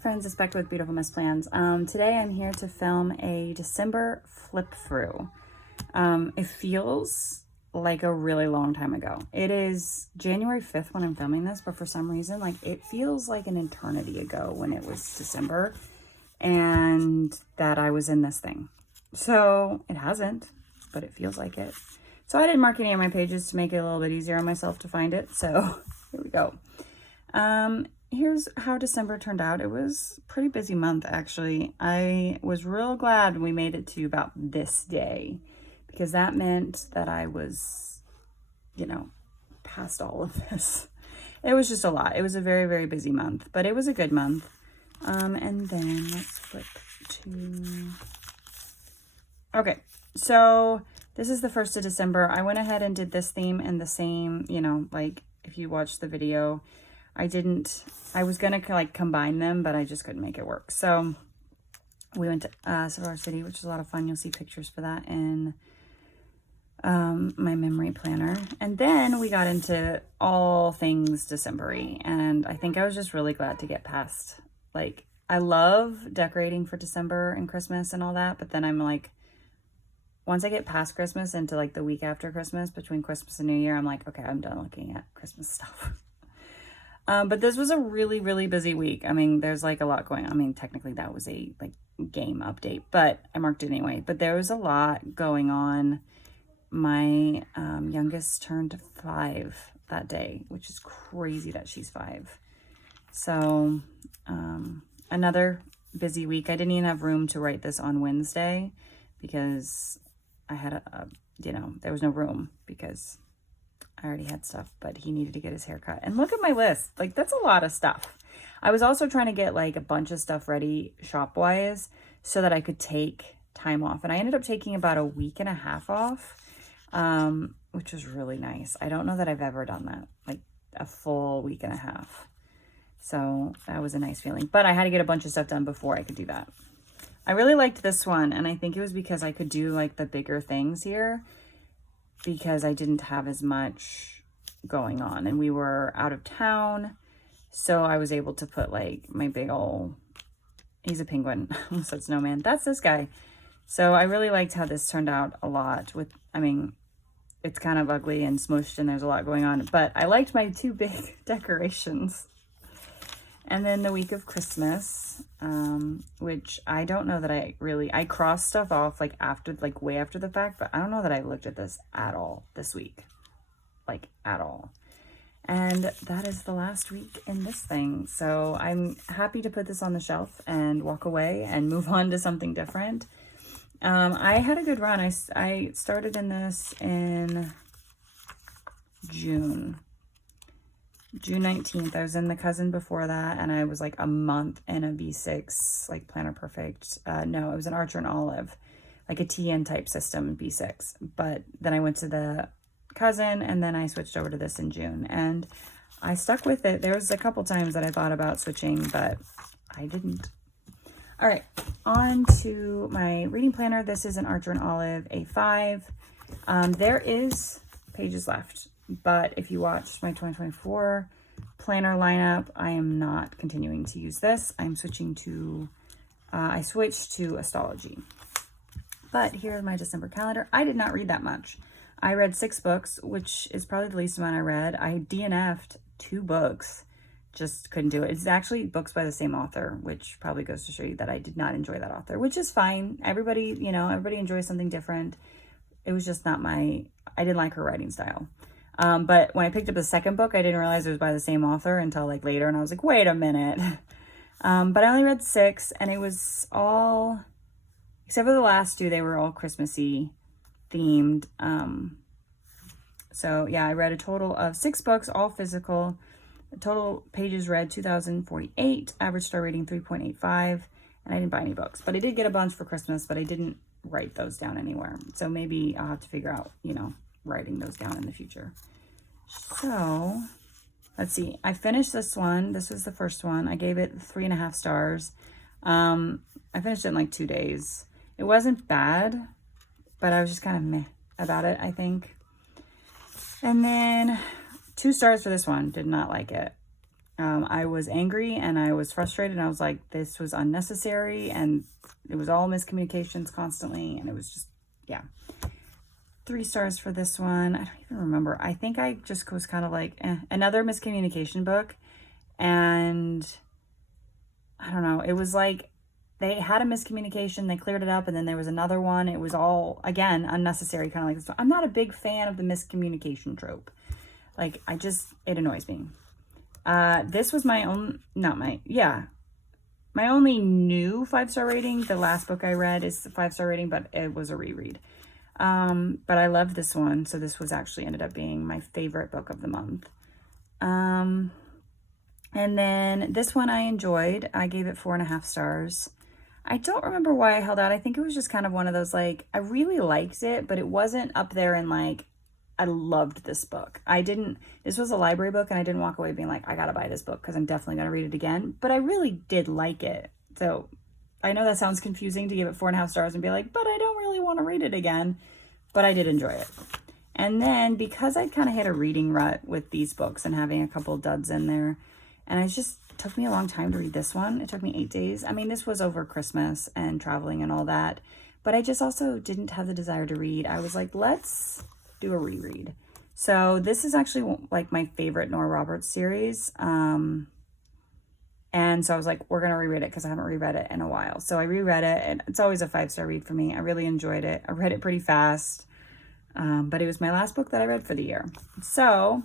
friends, it's Becca with Beautiful Miss Plans. Today I'm here to film a December flip through. It feels like a really long time ago. It is January 5th when I'm filming this, but for some reason, like, it feels like an eternity ago when it was December and that I was in this thing. So it hasn't, but it feels like it. So I didn't mark any of my pages to make it a little bit easier on myself to find it. So here we go. Here's how December turned out. It was a pretty busy month, actually. I was real glad we made it to about this day, because that meant that I was, you know, past all of this. It was just a lot. It was a very, very busy month, but it was a good month. And then let's flip to... Okay, so this is the 1st of December. I went ahead and did this theme and the same, you know, like if you watched the video, I was going to like combine them, but I just couldn't make it work. So we went to Silver City, which was a lot of fun. You'll see pictures for that in my memory planner. And then we got into all things December-y. And I think I was just really glad to get past, like, I love decorating for December and Christmas and all that. But then I'm like, once I get past Christmas into like the week after Christmas, between Christmas and New Year, I'm like, okay, I'm done looking at Christmas stuff. But this was a really, really busy week. I mean, there's like a lot going on. I mean, technically that was a like game update, but I marked it anyway. But there was a lot going on. My youngest turned 5 that day, which is crazy that she's 5. So another busy week. I didn't even have room to write this on Wednesday because I had you know, there was no room because I already had stuff, but he needed to get his hair cut. And look at my list. Like, that's a lot of stuff. I was also trying to get like a bunch of stuff ready shop-wise so that I could take time off. And I ended up taking about a week and a half off, which was really nice. I don't know that I've ever done that, like a full week and a half. So that was a nice feeling. But I had to get a bunch of stuff done before I could do that. I really liked this one, and I think it was because I could do like the bigger things here, because I didn't have as much going on and we were out of town. So I was able to put like my big old, he's a penguin, almost said snowman. That's this guy. So I really liked how this turned out a lot with, I mean, it's kind of ugly and smushed and there's a lot going on, but I liked my 2 big decorations. And then the week of Christmas, which I don't know that I crossed stuff off like after, like way after the fact, but I don't know that I looked at this at all this week, like at all. And that is the last week in this thing. So I'm happy to put this on the shelf and walk away and move on to something different. I had a good run. I started in this in June 19th. I was in the cousin before that, and I was like a month in a B6, like Planner Perfect. No, it was an Archer and Olive, like a TN type system, B6. But then I went to the cousin, and then I switched over to this in June, and I stuck with it. There was a couple times that I thought about switching, but I didn't. All right, on to my reading planner. This is an Archer and Olive A5. There is pages left. But if you watched my 2024 planner lineup, I am not continuing to use this. I'm switching to, I switched to astrology. But here's my December calendar. I did not read that much. I read 6 books, which is probably the least amount I read. I DNF'd 2 books, just couldn't do it. It's actually books by the same author, which probably goes to show you that I did not enjoy that author, which is fine. Everybody, you know, everybody enjoys something different. It was just not I didn't like her writing style. But when I picked up the second book, I didn't realize it was by the same author until like later. And I was like, wait a minute. But I only read 6, and it was all, except for the last 2, they were all Christmassy themed. So yeah, I read a total of 6 books, all physical. Total pages read 2,048, average star rating 3.85. And I didn't buy any books, but I did get a bunch for Christmas, but I didn't write those down anywhere. So maybe I'll have to figure out, you know, writing those down in the future. So let's see, I finished this one. This was the first one. I gave it 3.5 stars. I finished it in like 2 days. It wasn't bad, but I was just kind of meh about it, I think. And then 2 stars for this one. Did not like it. I was angry and I was frustrated, and I was like, this was unnecessary, and it was all miscommunications constantly, and it was just, yeah. 3 stars for this one. I don't even remember. I think I just was kind of like, another miscommunication book, and I don't know. It was like they had a miscommunication, they cleared it up, and then there was another one. It was all, again, unnecessary, kind of like this. So I'm not a big fan of the miscommunication trope. Like, it annoys me. This was my only new 5-star rating. The last book I read is the 5-star rating, but it was a reread. But I loved this one, so this was actually ended up being my favorite book of the month. And then this one I enjoyed. I gave it 4.5 stars. I don't remember why I held out. I think it was just kind of one of those, like, I really liked it, but it wasn't up there in, like, I loved this book. This was a library book, and I didn't walk away being like, I gotta buy this book because I'm definitely gonna read it again. But I really did like it. So I know that sounds confusing to give it 4.5 stars and be like, but I don't really want to read it again. But I did enjoy it. And then because I'd kind of hit a reading rut with these books and having a couple duds in there, and it just took me a long time to read this one. It took me 8 days. I mean, this was over Christmas and traveling and all that. But I just also didn't have the desire to read. I was like, let's do a reread. So this is actually like my favorite Nora Roberts series. And so I was like, we're going to reread it because I haven't reread it in a while. So I reread it, and it's always a 5-star read for me. I really enjoyed it. I read it pretty fast, but it was my last book that I read for the year. So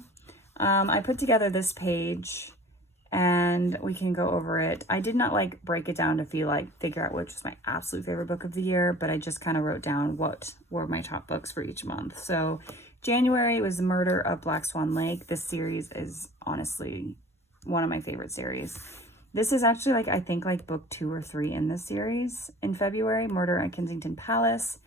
I put together this page, and we can go over it. I did not like break it down to figure out which was my absolute favorite book of the year, but I just kind of wrote down what were my top books for each month. So January was The Murder of Black Swan Lake. This series is honestly one of my favorite series. This is actually I think book 2 or 3 in this series. In February, Murder at Kensington Palace.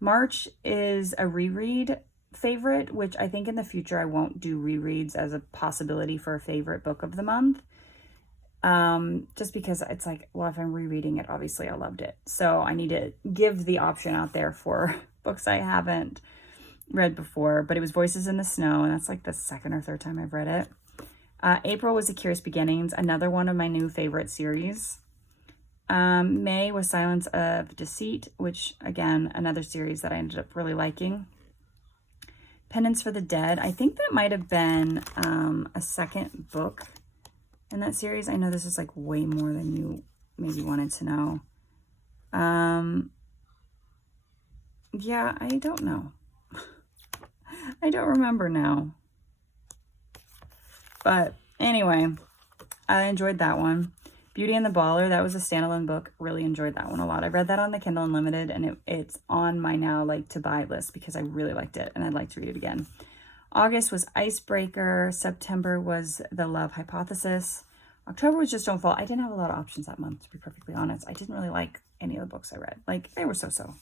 March is a reread favorite, which I think in the future I won't do rereads as a possibility for a favorite book of the month. Just because it's like, well, if I'm rereading it, obviously I loved it. So I need to give the option out there for books I haven't read before. But it was Voices in the Snow, and that's like the 2nd or 3rd time I've read it. April was A Curious Beginnings, another one of my new favorite series. May was Silence of Deceit, which, again, another series that I ended up really liking. Penance for the Dead. I think that might have been a second book in that series. I know this is like way more than you maybe wanted to know. Yeah, I don't know. I don't remember now. But anyway, I enjoyed that one. Beauty and the Baller, that was a standalone book. Really enjoyed that one a lot. I read that on the Kindle Unlimited, and it's on my now to buy list because I really liked it and I'd like to read it again. August was Icebreaker. September was The Love Hypothesis. October was Just Don't Fall. I didn't have a lot of options that month, to be perfectly honest. I didn't really like any of the books I read. They were so-so.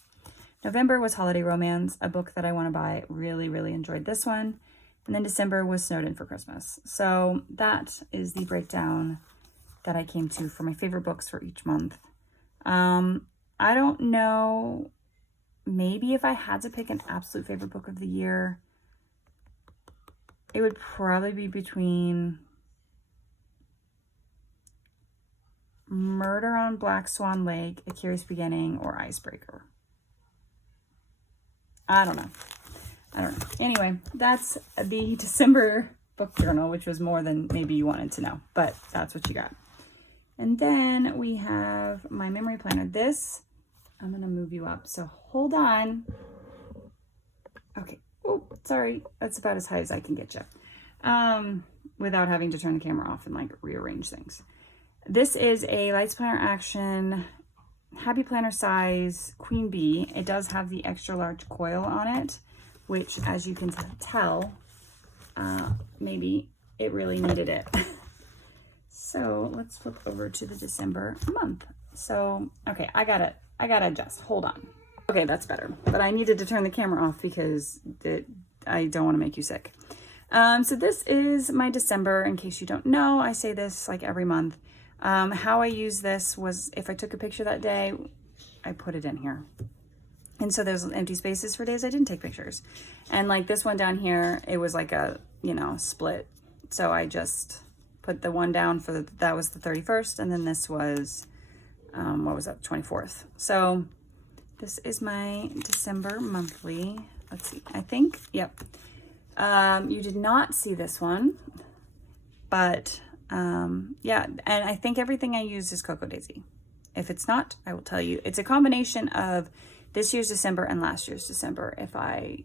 November was Holiday Romance, a book that I want to buy. Really, really enjoyed this one. And then December was Snowden for Christmas. So that is the breakdown that I came to for my favorite books for each month. I don't know, maybe if I had to pick an absolute favorite book of the year, it would probably be between Murder on Black Swan Lake, A Curious Beginning, or Icebreaker. I don't know. Anyway, that's the December book journal, which was more than maybe you wanted to know, but that's what you got. And then we have my memory planner. This, I'm going to move you up, so hold on. Okay. Oh, sorry. That's about as high as I can get you. Without having to turn the camera off and rearrange things. This is a Lights Planner Action Happy Planner size Queen Bee. It does have the extra large coil on it, which, as you can tell, maybe it really needed it. So let's flip over to the December month. So, okay, I gotta adjust. Hold on. Okay, that's better. But I needed to turn the camera off because I don't want to make you sick. So this is my December. In case you don't know, I say this every month. How I use this was if I took a picture that day, I put it in here. And so there's empty spaces for days I didn't take pictures. And this one down here, it was a, split. So I just put the one down for that was the 31st, and then this was, what was that, 24th. So this is my December monthly. Let's see, I think, yep. You did not see this one, but yeah, and I think everything I used is Cocoa Daisy. If it's not, I will tell you. It's a combination of this year's December and last year's December, if I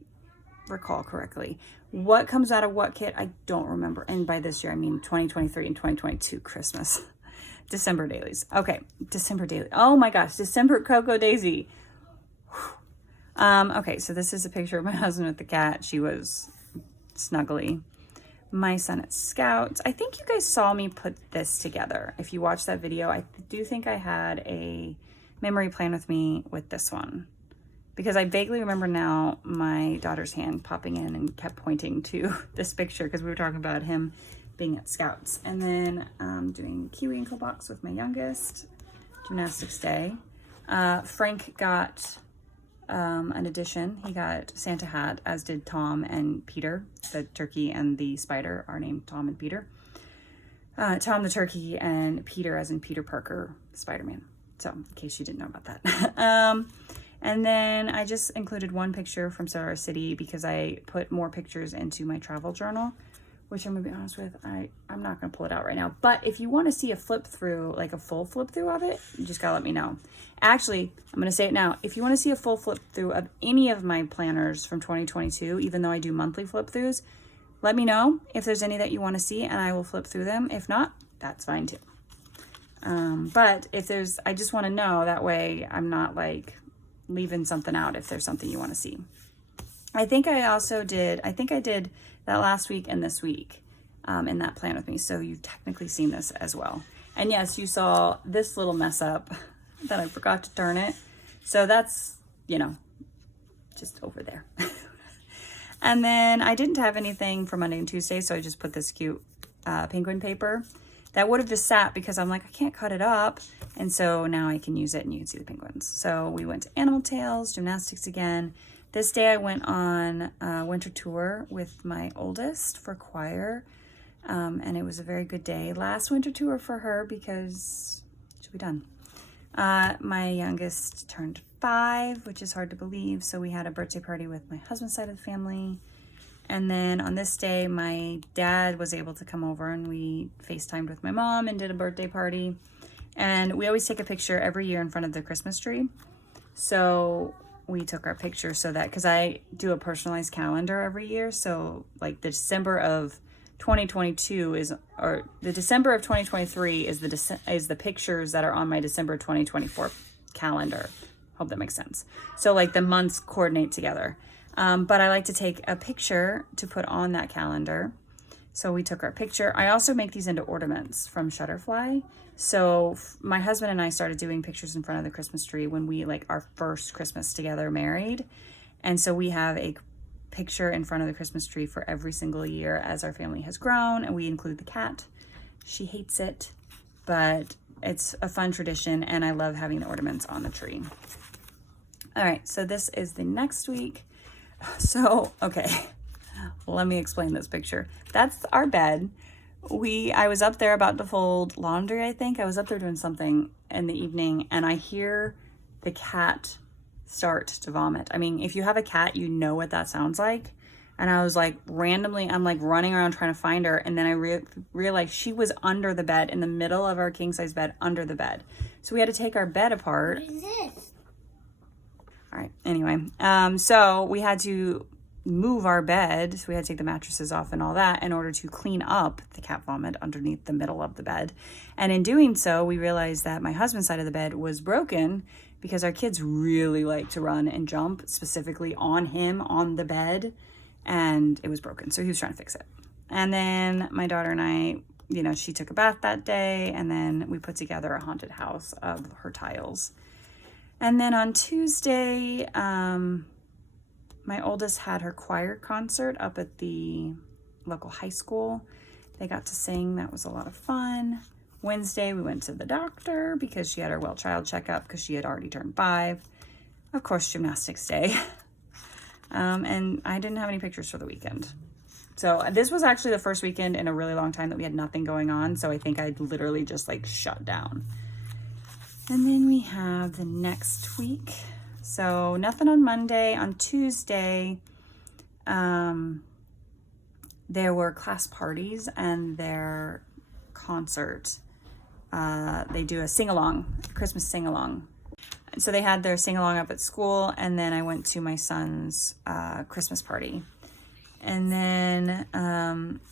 recall correctly. What comes out of what kit, I don't remember. And by this year, I mean 2023 and 2022 Christmas. December dailies. Okay, December daily. Oh my gosh, December Cocoa Daisy. Okay, so this is a picture of my husband with the cat. She was snuggly. My son at Scouts. I think you guys saw me put this together. If you watched that video, I do think I had a memory plan with me with this one. Because I vaguely remember now my daughter's hand popping in and kept pointing to this picture because we were talking about him being at Scouts. And then doing Kiwi Ankle Box with my youngest, Gymnastics Day. Frank got an addition. He got Santa hat, as did Tom and Peter. The turkey and the spider are named Tom and Peter. Tom the turkey and Peter as in Peter Parker, Spider-Man. So in case you didn't know about that. And then I just included one picture from Solar City because I put more pictures into my travel journal, which I'm gonna be honest with, I'm not gonna pull it out right now. But if you wanna see a flip through, like a full flip through of it, you just gotta let me know. Actually, I'm gonna say it now. If you wanna see a full flip through of any of my planners from 2022, even though I do monthly flip throughs, let me know if there's any that you wanna see and I will flip through them. If not, that's fine too. But if there's, I just wanna know, that way I'm not like leaving something out if there's something you wanna see. I think I did that last week and this week in that plan with me. So you've technically seen this as well. And yes, you saw this little mess up that I forgot to turn it. So that's, you know, just over there. And then I didn't have anything for Monday and Tuesday. So I just put this cute penguin paper that would have just sat because I'm like, I can't cut it up. And so now I can use it and you can see the penguins. So we went to Animal Tales, Gymnastics again. This day I went on a winter tour with my oldest for choir, and it was a very good day. Last winter tour for her because she'll be done. My youngest turned 5, which is hard to believe, so we had a birthday party with my husband's side of the family. And then on this day, my dad was able to come over and we FaceTimed with my mom and did a birthday party. And we always take a picture every year in front of the Christmas tree. So we took our picture so that, because I do a personalized calendar every year, so like the December of 2022 is, or the December of 2023 is the pictures that are on my December 2024 calendar. Hope that makes sense. So like the months coordinate together. But I like to take a picture to put on that calendar. So we took our picture. I also make these into ornaments from Shutterfly. So my husband and I started doing pictures in front of the Christmas tree when we, like, our first Christmas together married. And so we have a picture in front of the Christmas tree for every single year as our family has grown. And we include the cat. She hates it, but it's a fun tradition. And I love having the ornaments on the tree. All right, so this is the next week. So, okay, let me explain this picture. That's our bed. I was up there about to fold laundry, I think. I was up there doing something in the evening and I hear the cat start to vomit. I mean, if you have a cat, you know what that sounds like. And I was like, randomly, I'm like running around trying to find her. And then I realized she was under the bed, in the middle of our king size bed, under the bed. So we had to take our bed apart. What is this? All right, anyway, so we had to move our bed. So we had to take the mattresses off and all that in order to clean up the cat vomit underneath the middle of the bed. And in doing so, we realized that my husband's side of the bed was broken because our kids really like to run and jump, specifically on him, on the bed, and it was broken. So he was trying to fix it. And then my daughter and I, you know, she took a bath that day, and then we put together a haunted house of her tiles. And then on Tuesday, my oldest had her choir concert up at the local high school. They got to sing. That was a lot of fun. Wednesday, we went to the doctor because she had her well child checkup because she had already turned 5. Of course, Gymnastics Day. And I didn't have any pictures for the weekend. So this was actually the first weekend in a really long time that we had nothing going on. So I think I literally just like shut down. And then we have the next week. So nothing on Monday. On Tuesday, there were class parties and their concert. They do a sing-along, Christmas sing-along. So they had their sing-along up at school, and then I went to my son's Christmas party. And then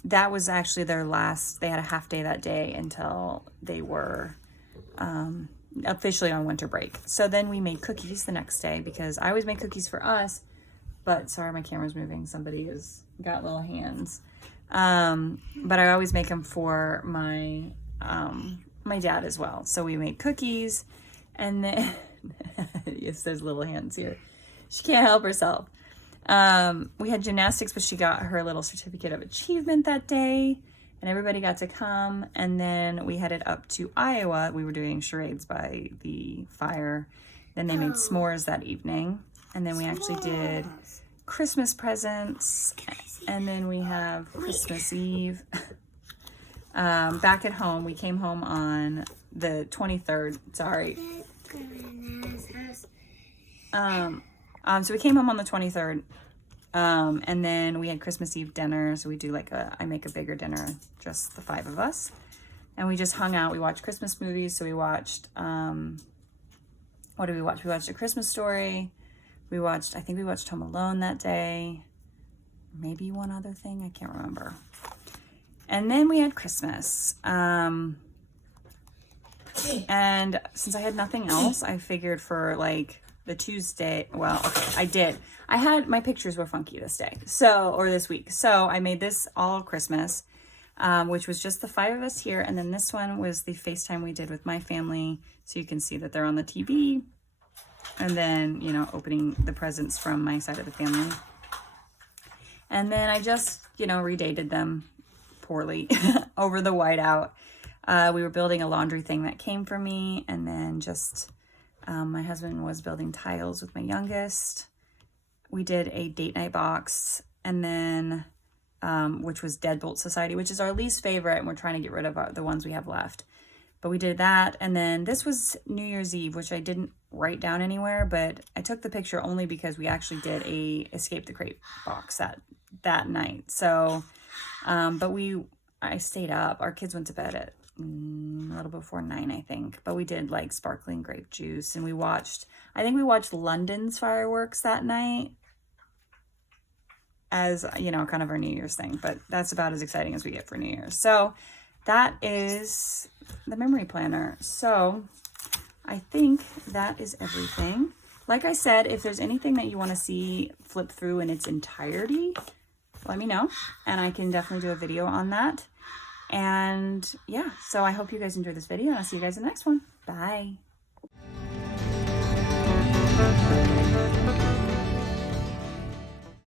that was actually their last, they had a half day that day until they were officially on winter break. So then we made cookies the next day because I always make cookies for us, but sorry, my camera's moving. Somebody has got little hands. But I always make them for my dad as well. So we made cookies, and then yes, there's little hands here. She can't help herself. We had gymnastics, but she got her little certificate of achievement that day, and everybody got to come. And then we headed up to Iowa. We were doing charades by the fire. Then they made s'mores that evening. And then we actually did Christmas presents. And then we have Christmas Eve. Back at home, we came home on the 23rd. Sorry. So we came home on the 23rd. And then we had Christmas Eve dinner. So we do like I make a bigger dinner, just the 5 of us. And we just hung out. We watched Christmas movies. So we watched, what did we watch? We watched A Christmas Story. I think we watched Home Alone that day. Maybe one other thing. I can't remember. And then we had Christmas. And since I had nothing else, I figured for like the Tuesday, well, okay, my pictures were funky this day. Or this week. So I made this all Christmas, which was just the 5 of us here. And then this one was the FaceTime we did with my family. So you can see that they're on the TV. And then, opening the presents from my side of the family. And then I just, redated them poorly over the whiteout. We were building a laundry thing that came for me. And then just, my husband was building tiles with my youngest. We did a date night box. And then, which was Deadbolt Society, which is our least favorite. And we're trying to get rid of the ones we have left. But we did that. And then this was New Year's Eve, which I didn't write down anywhere, but I took the picture only because we actually did a Escape the Crate box that night. So, but I stayed up. Our kids went to bed at a little before 9, I think. But we did like sparkling grape juice, and we watched London's fireworks that night as, kind of our New Year's thing. But that's about as exciting as we get for New Year's. So that is the memory planner. So I think that is everything. Like I said, if there's anything that you want to see flip through in its entirety, let me know, and I can definitely do a video on that. And yeah, so I hope you guys enjoyed this video, and I'll see you guys in the next one. Bye.